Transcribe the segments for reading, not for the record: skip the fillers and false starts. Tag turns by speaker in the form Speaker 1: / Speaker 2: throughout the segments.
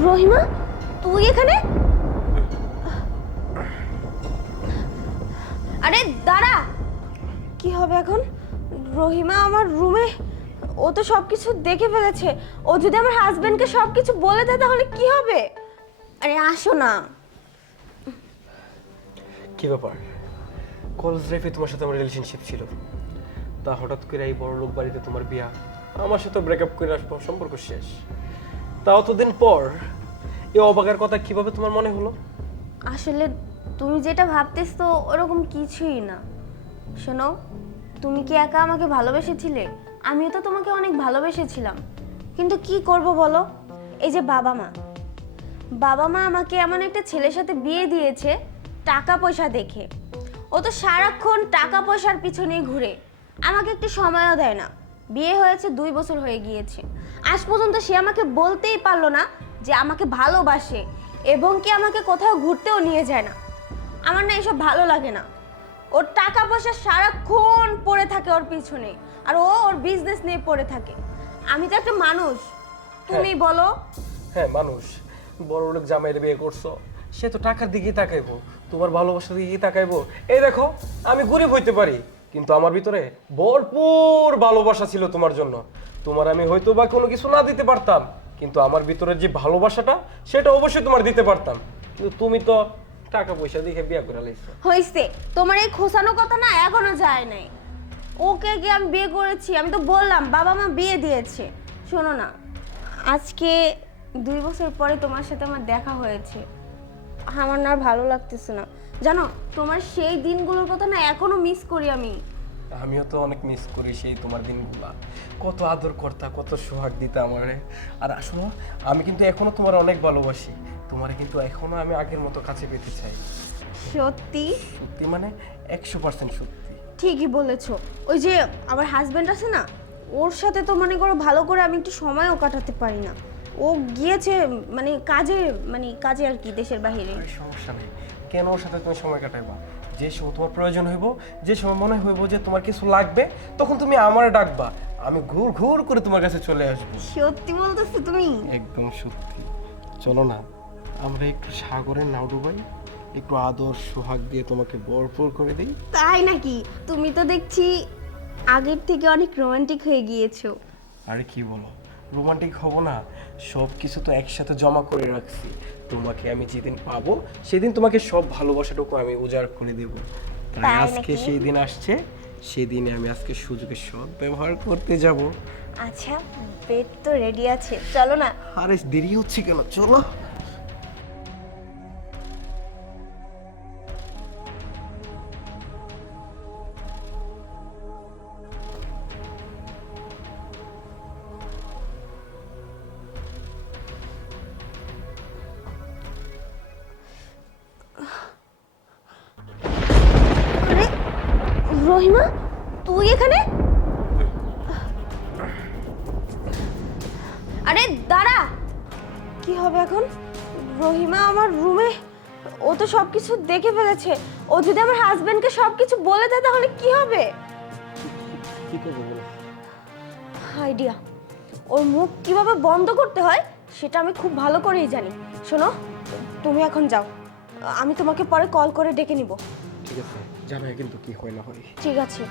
Speaker 1: রহিমা, তুই এখানে? আরে দাঁড়া, কি হবে এখন? রহিমা আমার রুমে, ও তো সবকিছু দেখে ফেলেছে। ও যদি আমার হাজবেন্ডকে সবকিছু বলে দেয় তাহলে কি হবে? আরে আসো না।
Speaker 2: কি ব্যাপার? কলেজ লাইফে তোমার সাথে আমার রিলেশনশিপ ছিল, তা হঠাৎ করে এই বড় লোক বাড়িতে তোমার বিয়া, আমার সাথে ব্রেকআপ করে আসবো, সম্পর্ক শেষ। তা অতদিন পর এই অবাকের কথা কিভাবে তোমার মনে হলো?
Speaker 1: আসলে তুমি যেটা ভাবতেছো ওরকম কিছুই না। শোনো, তুমি কি একা আমাকে ভালোবেসেছিলে? আমিও তো তোমাকে অনেক ভালোবেসেছিলাম, কিন্তু কি করব বলো, এই যে বাবা মা আমাকে এমন একটা ছেলের সাথে বিয়ে দিয়েছে টাকা পয়সা দেখে। ও তো সারাক্ষণ টাকা পয়সার পিছনেই ঘুরে, আমাকে একটু সময়ও দেয় না। বিয়ে হয়েছে 2 বছর হয়ে গিয়েছে, আজ পর্যন্ত সে আমাকে বলতেই পারলো না যে আমাকে ভালোবাসে, এবং কি আমাকে কোথাও ঘুরতেও নিয়ে যায় না। আমার না এসব ভালো লাগে না। ওর টাকা পয়সা সারাক্ষণ পড়ে থাকে ওর পিছনে, আর ও ওর বিজনেস নিয়ে পড়ে থাকে। আমি তো একটা মানুষ, তুমি বলো।
Speaker 2: হ্যাঁ, মানুষ। বড় লোক জামাইয়ের বিয়ে করছো, সে তো টাকার দিকেই তাকাইবো, তোমার ভালোবাসার দিকেই তাকাইবো। এই দেখো, আমি গরিব হইতে পারি, কিন্তু আমার ভিতরে ভরপুর ভালোবাসা ছিল তোমার জন্য। তোমার আমি হয়তো বা কোনো কিছু না দিতে পারতাম, কিন্তু আমার ভিতরে যে ভালোবাসাটা সেটা অবশ্যই তোমার দিতে পারতাম। কিন্তু তুমি তো টাকা পয়সা দেখে বিয়ে করে লাইছো।
Speaker 1: হইছে, তোমার এই খোসানো কথা না এখনো যায় নাই। ওকে কি আমি বিয়ে করেছি? আমি তো বললাম বাবা মা বিয়ে দিয়েছে। শোনো না, আজকে 2 বছর পরে তোমার সাথে আমার দেখা হয়েছে, আমার না আর ভালো লাগতেছে না। জানো, তোমার সেই দিনগুলোর কথা না এখনো মিস করি আমি।
Speaker 2: আমিও তো অনেক মিস করি সেই তোমার দিনগুলা। কত আদর করতা, কত সোহাগ দিতা আমারে। আর আসলে আমি কিন্তু এখনো তোমার অনেক ভালোবাসি, তোমারে কিন্তু এখনো আমি আগের মতো কাছে পেতে চাই।
Speaker 1: সত্যি?
Speaker 2: সত্যি মানে 100% সত্যি।
Speaker 1: ঠিকই বলেছো। ওই যে আমার হাজবেন্ড আছে না, ওর সাথে তো মনে করো ভালো করে আমি একটু সময়ও কাটাতে পারি না। ও গিয়েছে কাজে আর কি, দেশের বাইরে।
Speaker 2: আরে সমস্যা নেই, কেন ওর সাথে তুমি সময় কাটাইবা? যে সময় তোমার প্রয়োজন হইব, যে সময় মনে হইব যে তোমার কিছু লাগবে, তখন তুমি আমারে ডাকবা, আমি ঘুর ঘুর করে তোমার কাছে চলে আসবো।
Speaker 1: সত্যি বলতেছো তুমি?
Speaker 2: একদম সত্যি। চলো না, আমরা একটু সাগরের নাও ডুবাই, একটু আদর সোহাগ দিয়ে তোমাকে ভরপুর করে দিই।
Speaker 1: তাই নাকি? তুমি তো দেখছি আগের থেকে অনেক রোমান্টিক হয়ে গিয়েছো।
Speaker 2: আরে কি বলো, রোমান্টিক হব না? সব কিছু তো একসাথে জমা করে রাখছি। তোমাকে আমি যেদিন পাবো সেদিন তোমাকে সব ভালোবাসাটুকু আমি উজাড় করে দেব। তাই
Speaker 1: তাই
Speaker 2: আজকে
Speaker 1: নাকি?
Speaker 2: সেই দিন আসছে, সেদিনে আমি আজকে সুযোগের সৎ ব্যবহার করতে যাব।
Speaker 1: আচ্ছা, বেড তো রেডি আছে, চলো না।
Speaker 2: আরে দেরি হচ্ছে কেন, চলো।
Speaker 1: আরে রহিমা, তুই এখানে? আরে দাঁড়া, কি হবে এখন? রহিমা আমার রুমে, ও তো সবকিছু দেখে ফেলেছে। ও যদি আমার হাজবেন্ডকে সবকিছু বলে দেয় তাহলে কি হবে?
Speaker 2: কি করবো বলো?
Speaker 1: আইডিয়া, ওর মুখ কিভাবে বন্ধ করতে হয় সেটা আমি খুব ভালো করেই জানি। শোনো, তুমি এখন যাও, আমি তোমাকে পরে কল করে ডেকে নিব।
Speaker 2: ঠিক আছে, জানাই কিন্তু কি হয় না হয়।
Speaker 1: ঠিক আছে।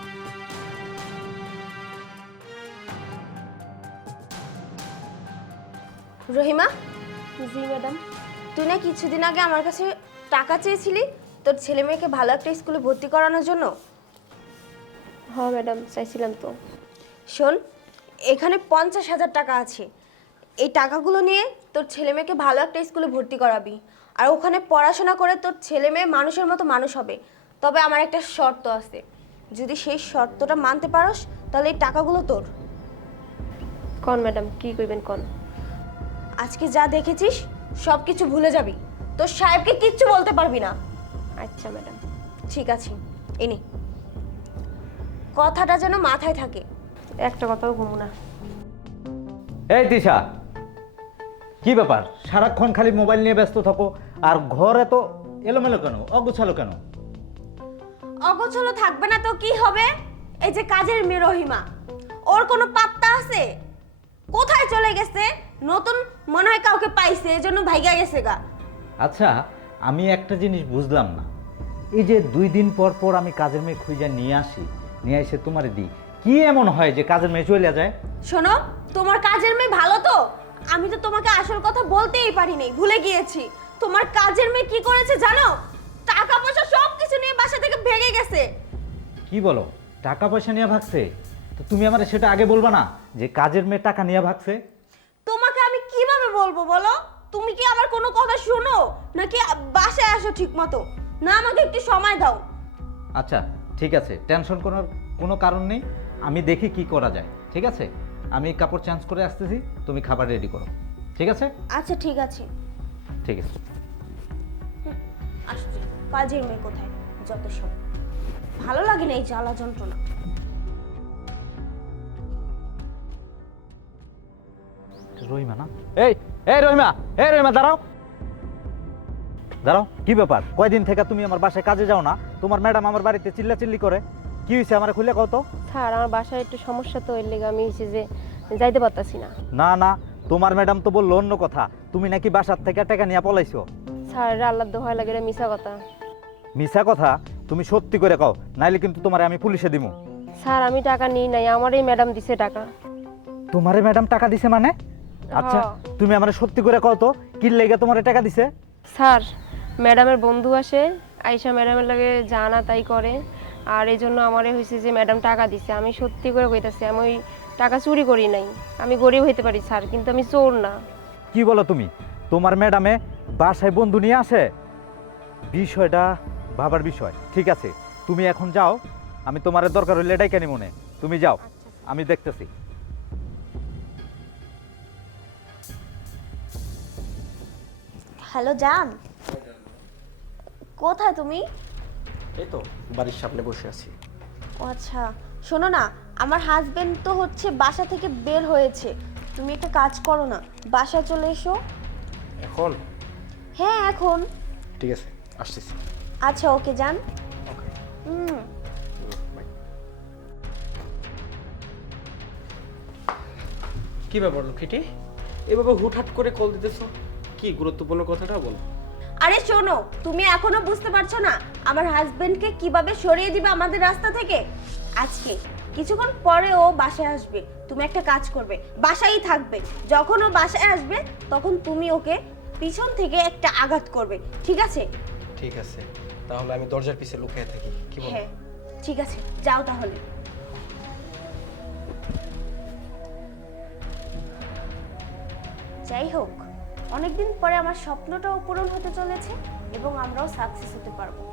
Speaker 1: রহিমা। জি ম্যাডাম। তুই না কিছুদিন আগে আমার কাছে টাকা চেয়েছিলি তোর ছেলে মেয়েকে ভালো একটা স্কুলে ভর্তি করানোর জন্য?
Speaker 3: হ্যাঁ ম্যাডাম, চাইছিলাম তো।
Speaker 1: শোন, এখানে 50,000 টাকা আছে। এই টাকাগুলো নিয়ে তোর ছেলে মেয়েকে ভালো একটা স্কুলে ভর্তি করাবি, আর ওখানে পড়াশোনা করে তোর ছেলে মেয়ে মানুষের মতো মানুষ হবে। তবে আমার একটা শর্ত আছে, যদি সেই শর্তটা মানতে পারোস তাহলে এই টাকাগুলো তোর।
Speaker 3: কন ম্যাডাম, কি কইবেন কন?
Speaker 1: আজকে যা দেখেছিস সব কিছু ভুলে যাবি, তোর সাহেবকে কিচ্ছু বলতে পারবি না।
Speaker 3: আচ্ছা ম্যাডাম।
Speaker 1: ঠিক আছে, এনে কথাটা যেন মাথায় থাকে।
Speaker 3: একটা কথাও ঘুমো না।
Speaker 4: এই দিশা, কি ব্যাপার? সারাক্ষণ খালি মোবাইল নিয়ে ব্যস্ত থাকো, আর ঘরে তো এলোমেলো কেন, অগোছালো কেন?
Speaker 1: অগোছালো থাকবে না তো কি হবে? এই যে কাজের মেয়ে রহিমা, ওর কোনো পাত্তা আছে? কোথায় চলে গেছে? নতুন মনে হয় কাউকে পাইছে এজন্য ভাইগা গেছে গা।
Speaker 4: আচ্ছা, আমি একটা জিনিস বুঝলাম না, এই যে 2 দিন পর পর আমি কাজের মেয়ে খুঁজে নিয়ে আসি, নিয়ে এসে তোমারে দিই, কি এমন হয় যে কাজের মেয়ে চলে যায়?
Speaker 1: শোনো, তোমার কাজের মেয়ে ভালো তো? আমি তো তোমাকে আসল কথা বলতেই পারিনি, ভুলে গিয়েছি। তোমার কাজের মেয়ে কি করেছে জানো? টাকা পয়সা সব কিছু নিয়ে বাসা থেকে ভেগে গেছে।
Speaker 4: কি বলো, টাকা পয়সা নিয়ে ভাগছে? তো তুমি আমার সেটা আগে বলবা না যে কাজের মেয়ে টাকা নিয়ে ভাগছে?
Speaker 1: তোমাকে আমি কিভাবে বলবো বলো? তুমি কি আমার কোনো কথা শোনো নাকি বাসায় আসো ঠিক মতো? না, আমাকে একটু সময় দাও।
Speaker 4: আচ্ছা ঠিক আছে, টেনশন করার কোনো কারণ নেই, আমি দেখি কি করা যায়। ঠিক আছে, আমি কাপড় চেঞ্জ করে আসতেছি, তুমি খাবার রেডি করো। ঠিক আছে?
Speaker 1: আচ্ছা ঠিক আছে,
Speaker 4: ঠিক আছে।
Speaker 1: আসছি। কাজের মেয়ে কোথায়? যত সব ভালো লাগে না এই জ্বালা যন্ত্রণা।
Speaker 4: রহিমা না? এই এই রহিমা, এই রহিমা দাঁড়াও, দাঁড়াও। কি ব্যাপার, কয়দিন থেকে তুমি আমার বাসায় কাজে যাও না? তোমার ম্যাডাম আমার বাড়িতে চিল্লাচিল্লি করে, কি হয়েছে আমার খুলে কও তো।
Speaker 3: স্যার আমার বাসায় একটু সমস্যা তো, এর লেগে আমি হচ্ছে যে যাইতে পারতাছি না।
Speaker 4: না না, তোমার ম্যাডাম তো বললো অন্য কথা, তুমি নাকি বাসার থেকে টাকা নিয়ে পলাইছো।
Speaker 3: স্যার এটা আল্লাহর দোহাই লাগে, এটা মিছা কথা।
Speaker 4: মিছা কথা? তুমি সত্যি করে কও, নাইলে কিন্তু তোমারে আমি পুলিশে দিমু।
Speaker 3: স্যার আমি টাকা নিই নাই, আমারই ম্যাডাম দিছে টাকা।
Speaker 4: তোমারে ম্যাডাম টাকা দিছে মানে? আচ্ছা
Speaker 3: হ্যাঁ।
Speaker 4: তুমি আমারে সত্যি করে কও তো, কি লেগে তোমারে টাকা দিছে?
Speaker 3: স্যার ম্যাডামের বন্ধু আসে, আয়শা ম্যাডামের লাগে যা না তাই করে, আর এই জন্য আমারে হয়েছে যে ম্যাডাম টাকা দিছে। আমি সত্যি করে কইতাছি, আমি ওই টাকা চুরি করি নাই। আমি গরিব হইতে পারি স্যার, কিন্তু আমি চোর না।
Speaker 4: কি বলো তুমি? তোমার ম্যাডামে বাসায় বন্ধু নিয়ে আসে? বিষয়টা ভাবার বিষয়। ঠিক আছে, তুমি এখন যাও, আমি তোমার দরকার হইলে এটাই কেন মনে, তুমি যাও, আমি দেখতেছি।
Speaker 1: হ্যালো জান, কোথায় তুমি?
Speaker 2: এই তো বাড়ির সামনে বসে আছি।
Speaker 1: ও আচ্ছা, শোনো না, আমার হাজবেন্ড তো হচ্ছে বাসা থেকে বের হয়েছে। তুমি একটা কাজ করো না, বাসায় চলে এসো।
Speaker 2: এখন?
Speaker 1: হ্যাঁ এখন।
Speaker 2: ঠিক আছে, আসতেছি।
Speaker 1: আচ্ছা ওকে যান।
Speaker 2: ওকে,
Speaker 1: হুম।
Speaker 2: বাই। কি ব্যাপার লক্ষ্মীটি, এভাবে হুটহাট করে কল দিতেছো? কি গুরুত্বপূর্ণ কথাটা বল।
Speaker 1: আরে শোনো, তুমি এখনো বুঝতে পারছো না আমার হাজবেন্ডকে কিভাবে সরিয়ে দিবে আমাদের রাস্তা থেকে? আজকে কিছুক্ষণ পরে ও বাসায় আসবে, তুমি একটা কাজ করবে, বাসায়ই থাকবে। যখন ও বাসায় আসবে তখন তুমি ওকে পিছন থেকে একটা আঘাত করবে, ঠিক আছে?
Speaker 2: ঠিক আছে, তাহলে আমি দরজার পিছে লুকিয়ে থাকি, কি বল?
Speaker 1: হ্যাঁ ঠিক আছে, যাও তাহলে। যাই হোক, অনেকদিন পরে আমার স্বপ্নটাও পূরণ হতে চলেছে এবং আমরাও সাকসেস হতে পারবো।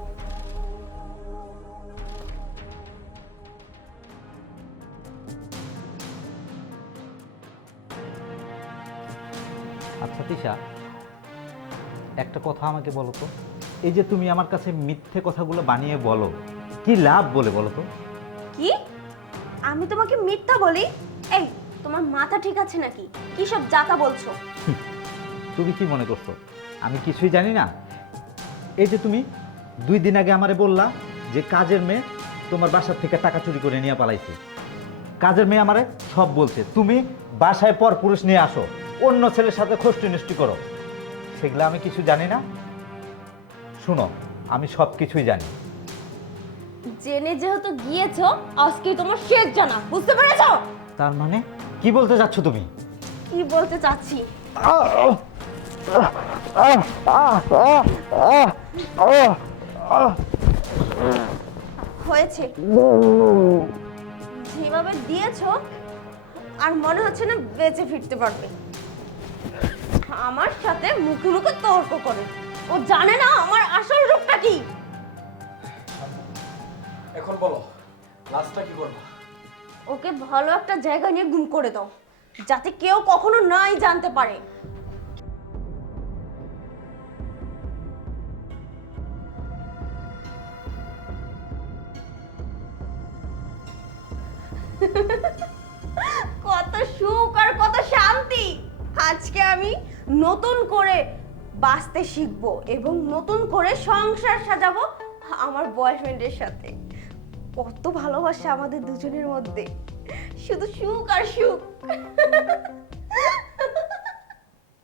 Speaker 4: আচ্ছা তিশা, একটা কথা আমাকে বলো তো, এই যে তুমি আমার কাছে মিথ্যে কথাগুলো বানিয়ে বলো, কি লাভ বলে বলো তো?
Speaker 1: কি? আমি তোমাকে মিথ্যা বলি? এই, তোমার মাথা ঠিক আছে নাকি? কি সব যাতা বলছো?
Speaker 4: তুমি কি মনে করছো আমি কিছুই জানি না? এই যে তুমি 2 দিন আগে আমারে বললা যে কাজের মেয়ে তোমার বাসার থেকে টাকা চুরি করে নিয়ে পালাইছে। কাজের মেয়ে আমারে সব বলছে, তুমি বাসায় পর পুরুষ নিয়ে আসো, অন্য ছেলের সাথে খষ্টি নষ্টি করো, সেগুলো আমি কিছু জানি না। শুনো, আমি সব কিছুই জানি।
Speaker 1: জেনে যেহেতু গিয়েছো, আজকে তোমার শেষ জানা, বুঝতে পেরেছো?
Speaker 4: তার মানে কি বলতে চাচ্ছ তুমি?
Speaker 1: কি বলতে চাচ্ছি? হয়েছে, যেভাবে দিয়েছো আর মনে হচ্ছে না বেঁচে ফিরতে পারবে। আমার সাথে মুখে মুখে তর্ক করে, ও জানে না আমার আসল রূপটা কি।
Speaker 2: এখন বলো, লাস্টটা কি করবা?
Speaker 1: ওকে ভালো একটা জায়গা নিয়ে গুম করে দাও, যাতে কেউ কখনো নাই জানতে পারে। কত সুখ আর কত শান্তি! আজকে আমি নতুন করে বাঁচতে শিখবো এবং নতুন করে সংসার সাজাবো আমার বয়ফ্রেন্ডের সাথে। কত ভালোবাসা আমাদের দুজনের মধ্যে, শুধু সুখ আর সুখ।